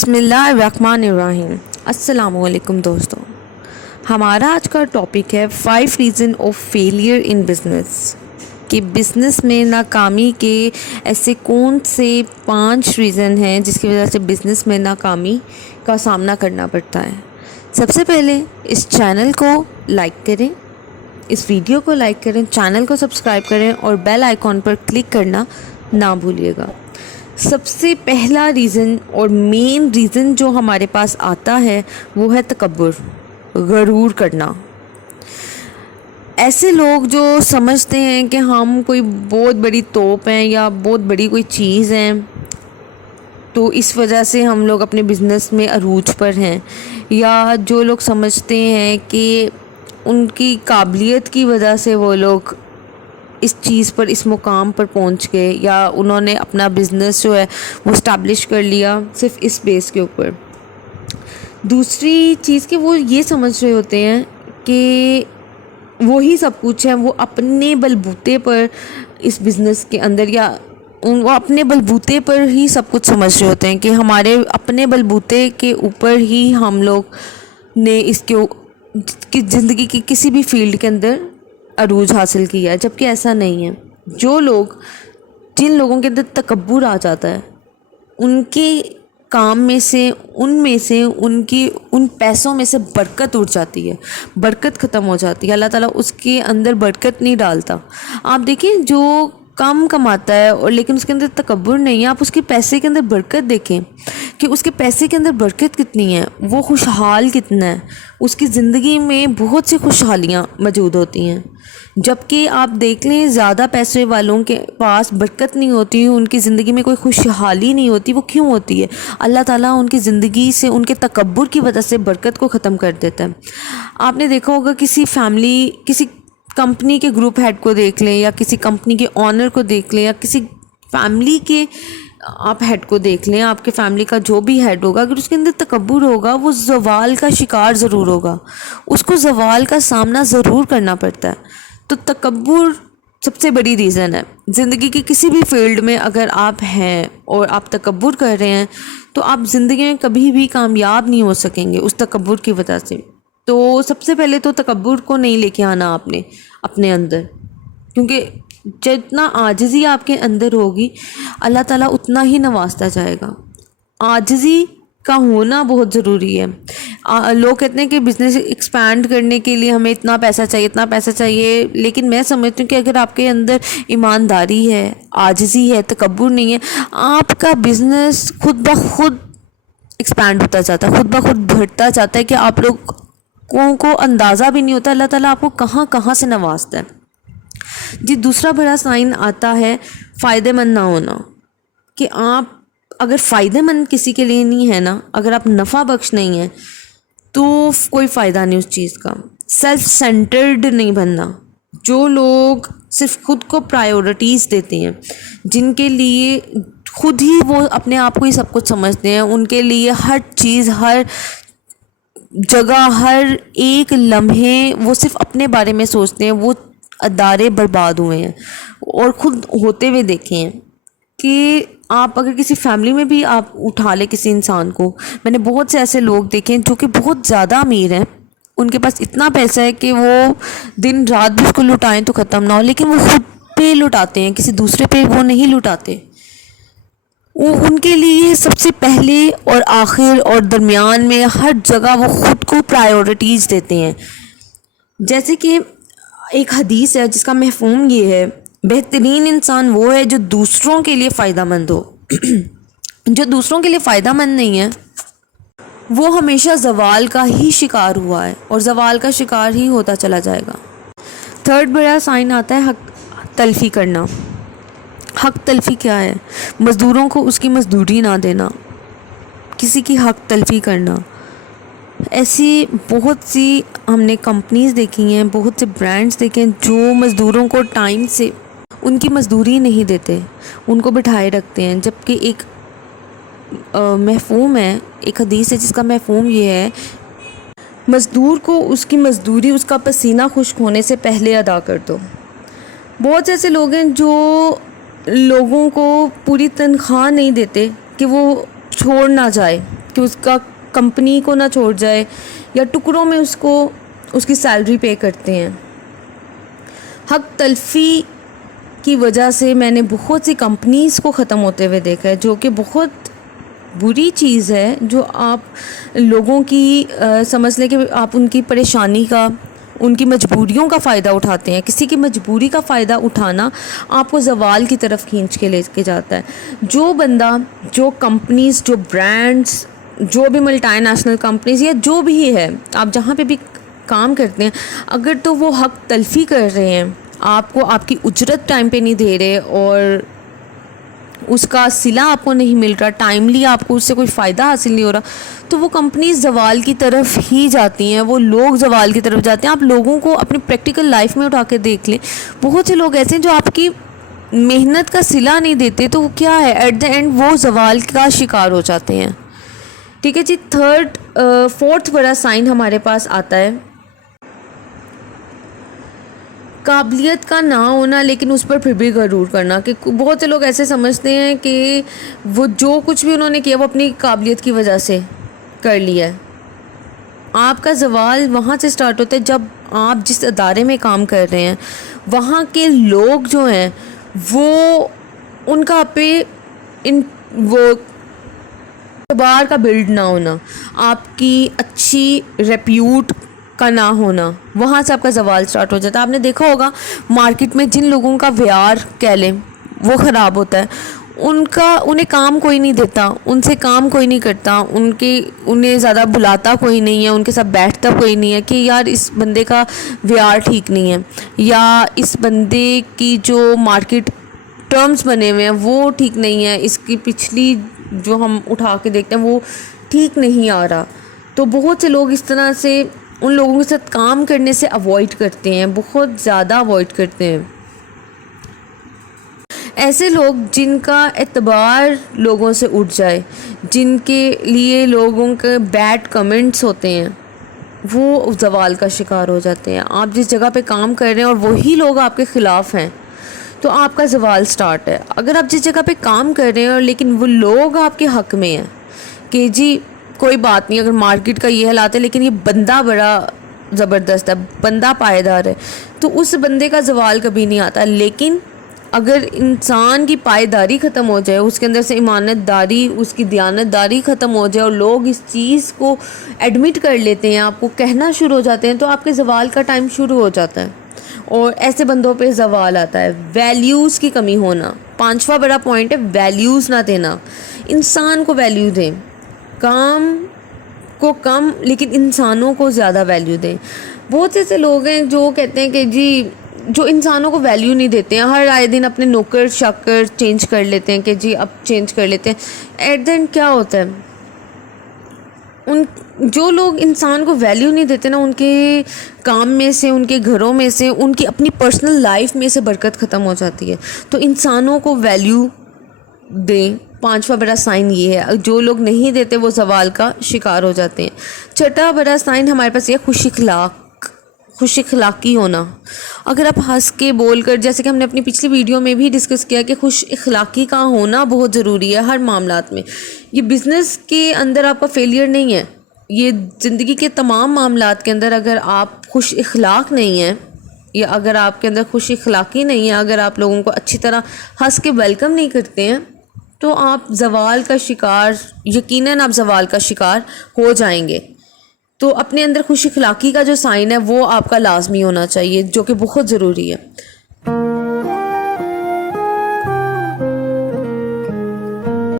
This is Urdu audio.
بسم اللہ الرحمن الرحیم۔ السلام علیکم دوستوں، ہمارا آج کا ٹاپک ہے 5 reason of failure in business, کہ بزنس میں ناکامی کے ایسے کون سے 5 ریزن ہیں جس کی وجہ سے بزنس میں ناکامی کا سامنا کرنا پڑتا ہے۔ سب سے پہلے اس چینل کو لائک کریں، اس ویڈیو کو لائک کریں، چینل کو سبسکرائب کریں اور بیل آئیکن پر کلک کرنا نہ بھولیے گا۔ سب سے پہلا ریزن اور مین ریزن جو ہمارے پاس آتا ہے وہ ہے تکبر، غرور کرنا۔ ایسے لوگ جو سمجھتے ہیں کہ ہم کوئی بہت بڑی توپ ہیں یا بہت بڑی کوئی چیز ہیں، تو اس وجہ سے ہم لوگ اپنے بزنس میں عروج پر ہیں، یا جو لوگ سمجھتے ہیں کہ ان کی قابلیت کی وجہ سے وہ لوگ اس چیز پر، اس مقام پر پہنچ گئے، یا انہوں نے اپنا بزنس جو ہے وہ اسٹیبلش کر لیا صرف اس بیس کے اوپر۔ دوسری چیز کہ وہ یہ سمجھ رہے ہوتے ہیں کہ وہی سب کچھ ہے، وہ اپنے بلبوتے پر اس بزنس کے اندر، یا وہ اپنے بلبوتے پر ہی سب کچھ سمجھ رہے ہوتے ہیں کہ ہمارے اپنے بلبوتے کے اوپر ہی ہم لوگ نے اس کی زندگی کی کسی بھی فیلڈ کے اندر عروج حاصل کیا ہے، جبکہ ایسا نہیں ہے۔ جن لوگوں کے اندر تکبر آ جاتا ہے، ان کے کام میں سے، ان پیسوں میں سے برکت اٹھ جاتی ہے، برکت ختم ہو جاتی ہے، اللہ تعالیٰ اس کے اندر برکت نہیں ڈالتا۔ آپ دیکھیں جو کم کماتا ہے اور لیکن اس کے اندر تکبر نہیں ہے، آپ اس کے پیسے کے اندر برکت دیکھیں کہ اس کے پیسے کے اندر برکت کتنی ہے، وہ خوشحال کتنا ہے، اس کی زندگی میں بہت سی خوشحالیاں موجود ہوتی ہیں۔ جبکہ آپ دیکھ لیں زیادہ پیسے والوں کے پاس برکت نہیں ہوتی، ان کی زندگی میں کوئی خوشحالی نہیں ہوتی۔ وہ کیوں ہوتی ہے؟ اللہ تعالیٰ ان کی زندگی سے، ان کے تکبر کی وجہ سے برکت کو ختم کر دیتا ہے۔ آپ نے دیکھا ہوگا کسی کمپنی کے گروپ ہیڈ کو دیکھ لیں، یا کسی کمپنی کے آنر کو دیکھ لیں، یا کسی فیملی کے آپ ہیڈ کو دیکھ لیں، آپ کے فیملی کا جو بھی ہیڈ ہوگا، اگر اس کے اندر تکبر ہوگا، وہ زوال کا شکار ضرور ہوگا، اس کو زوال کا سامنا ضرور کرنا پڑتا ہے۔ تو تکبر سب سے بڑی ریزن ہے۔ زندگی کی کسی بھی فیلڈ میں اگر آپ ہیں اور آپ تکبر کر رہے ہیں تو آپ زندگی میں کبھی بھی کامیاب نہیں ہو سکیں گے اس تکبر کی وجہ سے۔ تو سب سے پہلے تو تکبر کو نہیں لے کے آنا آپ نے اپنے اندر، کیونکہ جتنا عاجزی آپ کے اندر ہوگی اللہ تعالیٰ اتنا ہی نوازتا جائے گا۔ عاجزی کا ہونا بہت ضروری ہے۔ لوگ کہتے ہیں کہ بزنس ایکسپینڈ کرنے کے لیے ہمیں اتنا پیسہ چاہیے، لیکن میں سمجھتی ہوں کہ اگر آپ کے اندر ایمانداری ہے، عاجزی ہے، تکبر نہیں ہے، آپ کا بزنس خود بخود ایکسپینڈ ہوتا جاتا ہے، خود بخود بڑھتا جاتا ہے، کہ آپ لوگوں کو اندازہ بھی نہیں ہوتا اللہ تعالیٰ آپ کو کہاں کہاں سے نوازتا ہے۔ جی، دوسرا بڑا سائن آتا ہے فائدے مند نہ ہونا، کہ آپ اگر فائدے مند کسی کے لیے نہیں ہے نا، اگر آپ نفع بخش نہیں ہیں تو کوئی فائدہ نہیں اس چیز کا۔ سیلف سینٹرڈ نہیں بننا، جو لوگ صرف خود کو پرائیورٹیز دیتے ہیں، جن کے لیے خود ہی وہ اپنے آپ کو ہی سب کچھ سمجھتے ہیں، ان کے لیے ہر چیز، ہر جگہ، ہر ایک لمحے وہ صرف اپنے بارے میں سوچتے ہیں، وہ ادارے برباد ہوئے ہیں۔ اور خود ہوتے ہوئے دیکھے ہیں کہ آپ اگر کسی فیملی میں بھی آپ اٹھا لیں کسی انسان کو، میں نے بہت سے ایسے لوگ دیکھے ہیں جو کہ بہت زیادہ امیر ہیں، ان کے پاس اتنا پیسہ ہے کہ وہ دن رات بھی اس کو لٹائیں تو ختم نہ ہو، لیکن وہ خود پہ لٹاتے ہیں، کسی دوسرے پہ وہ نہیں لٹاتے۔ وہ ان کے لیے سب سے پہلے اور آخر اور درمیان میں ہر جگہ وہ خود کو پرائیورٹیز دیتے ہیں۔ جیسے کہ ایک حدیث ہے جس کا مفہوم یہ ہے، بہترین انسان وہ ہے جو دوسروں کے لیے فائدہ مند ہو۔ جو دوسروں کے لیے فائدہ مند نہیں ہے وہ ہمیشہ زوال کا ہی شکار ہوا ہے، اور زوال کا شکار ہی ہوتا چلا جائے گا۔ تھرڈ بڑا سائن آتا ہے حق تلفی کرنا۔ حق تلفی کیا ہے؟ مزدوروں کو اس کی مزدوری نہ دینا، کسی کی حق تلفی کرنا۔ ایسی بہت سی ہم نے کمپنیز دیکھی ہیں، بہت سے برانڈز دیکھے ہیں جو مزدوروں کو ٹائم سے ان کی مزدوری نہیں دیتے، ان کو بٹھائے رکھتے ہیں، جبکہ ایک مفہوم ہے، ایک حدیث ہے جس کا مفہوم یہ ہے، مزدور کو اس کی مزدوری اس کا پسینہ خشک ہونے سے پہلے ادا کر دو۔ بہت سے ایسے لوگ ہیں جو لوگوں کو پوری تنخواہ نہیں دیتے کہ وہ چھوڑ نہ جائے، کہ اس کا کمپنی کو نہ چھوڑ جائے یا ٹکڑوں میں اس کو اس کی سیلری پے کرتے ہیں. حق تلفی کی وجہ سے میں نے بہت سی کمپنیز کو ختم ہوتے ہوئے دیکھا ہے، جو کہ بہت بری چیز ہے. جو آپ لوگوں کی سمجھ لیں کہ آپ ان کی پریشانی کا، ان کی مجبوریوں کا فائدہ اٹھاتے ہیں. کسی کی مجبوری کا فائدہ اٹھانا آپ کو زوال کی طرف کھینچ کے لے کے جاتا ہے. جو بندہ، جو کمپنیز، جو برانڈز، جو بھی ملٹی نیشنل کمپنیز یا جو بھی ہے، آپ جہاں پہ بھی کام کرتے ہیں، اگر تو وہ حق تلفی کر رہے ہیں، آپ کو آپ کی اجرت ٹائم پہ نہیں دے رہے اور اس کا صلہ آپ کو نہیں مل رہا، ٹائملی آپ کو اس سے کوئی فائدہ حاصل نہیں ہو رہا، تو وہ کمپنیز زوال کی طرف ہی جاتی ہیں، وہ لوگ زوال کی طرف جاتے ہیں. آپ لوگوں کو اپنی پریکٹیکل لائف میں اٹھا کے دیکھ لیں، بہت سے لوگ ایسے ہیں جو آپ کی محنت کا صلہ نہیں دیتے، تو وہ کیا ہے، ایٹ دا اینڈ وہ زوال کا شکار ہو جاتے ہیں. ٹھیک ہے جی. فورتھ بڑا سائن ہمارے پاس آتا ہے قابلیت کا نہ ہونا، لیکن اس پر پھر بھی غرور کرنا. کہ بہت سے لوگ ایسے سمجھتے ہیں کہ وہ جو کچھ بھی انہوں نے کیا وہ اپنی قابلیت کی وجہ سے کر لیا ہے. آپ کا زوال وہاں سے سٹارٹ ہوتا ہے جب آپ جس ادارے میں کام کر رہے ہیں وہاں کے لوگ جو ہیں وہ ان کا آپ پہ وہ اعتبار کا بلڈ نہ ہونا، آپ کی اچھی ریپیوٹ کا نہ ہونا، وہاں سے آپ کا زوال سٹارٹ ہو جاتا ہے. آپ نے دیکھا ہوگا مارکیٹ میں جن لوگوں کا ویار کہہ لیں وہ خراب ہوتا ہے، انہیں کام کوئی نہیں دیتا، ان سے کام کوئی نہیں کرتا، انہیں زیادہ بلاتا کوئی نہیں ہے، ان کے ساتھ بیٹھتا کوئی نہیں ہے کہ یار اس بندے کا ویار ٹھیک نہیں ہے، یا اس بندے کی جو مارکیٹ ٹرمز بنے ہوئے ہیں وہ ٹھیک نہیں ہے، اس کی پچھلی جو ہم اٹھا کے دیکھتے ہیں وہ ٹھیک نہیں آ رہا. تو بہت سے لوگ اس طرح سے ان لوگوں کے ساتھ کام کرنے سے اوائڈ کرتے ہیں، بہت زیادہ اوائڈ کرتے ہیں. ایسے لوگ جن کا اعتبار لوگوں سے اٹھ جائے، جن کے لیے لوگوں کے بیڈ کمنٹس ہوتے ہیں، وہ زوال کا شکار ہو جاتے ہیں. آپ جس جگہ پہ کام کر رہے ہیں اور وہی لوگ آپ کے خلاف ہیں تو آپ کا زوال سٹارٹ ہے. اگر آپ جس جگہ پہ کام کر رہے ہیں اور لیکن وہ لوگ آپ کے حق میں ہیں کہ جی کوئی بات نہیں، اگر مارکیٹ کا یہ حالات ہے لیکن یہ بندہ بڑا زبردست ہے، بندہ پائیدار ہے، تو اس بندے کا زوال کبھی نہیں آتا. لیکن اگر انسان کی پائیداری ختم ہو جائے، اس کے اندر سے ایمانت داری، اس کی دیانت داری ختم ہو جائے اور لوگ اس چیز کو ایڈمٹ کر لیتے ہیں، آپ کو کہنا شروع ہو جاتے ہیں، تو آپ کے زوال کا ٹائم شروع ہو جاتا ہے. اور ایسے بندوں پہ زوال آتا ہے. ویلیوز کی کمی ہونا، 5واں بڑا پوائنٹ ہے ویلیوز نہ دینا. انسان کو ویلیو دیں، کام کو کم لیکن انسانوں کو زیادہ ویلیو دیں. بہت سے ایسے لوگ ہیں جو کہتے ہیں کہ جی جو انسانوں کو ویلیو نہیں دیتے ہیں، ہر آئے دن اپنے نوکر چاکر چینج کر لیتے ہیں کہ جی اب چینج کر لیتے ہیں. ایٹ دا اینڈ کیا ہوتا ہے، جو لوگ انسان کو ویلیو نہیں دیتے نا، ان کے کام میں سے، ان کے گھروں میں سے، ان کی اپنی پرسنل لائف میں سے برکت ختم ہو جاتی ہے. تو انسانوں کو ویلیو دیں. 5واں بڑا سائن یہ ہے. جو لوگ نہیں دیتے وہ زوال کا شکار ہو جاتے ہیں. 6واں بڑا سائن ہمارے پاس یہ خوش اخلاقی ہونا. اگر آپ ہنس کے بول کر، جیسے کہ ہم نے اپنی پچھلی ویڈیو میں بھی ڈسکس کیا کہ خوش اخلاقی کا ہونا بہت ضروری ہے ہر معاملات میں. یہ بزنس کے اندر آپ کا فیلئر نہیں ہے، یہ زندگی کے تمام معاملات کے اندر اگر آپ خوش اخلاق نہیں ہیں یا اگر آپ کے اندر خوش اخلاقی نہیں ہے، اگر آپ لوگوں کو اچھی طرح ہنس کے ویلکم نہیں کرتے ہیں، تو آپ زوال کا شکار، یقیناً آپ زوال کا شکار ہو جائیں گے. تو اپنے اندر خوش اخلاقی کا جو سائن ہے وہ آپ کا لازمی ہونا چاہیے، جو کہ بہت ضروری ہے.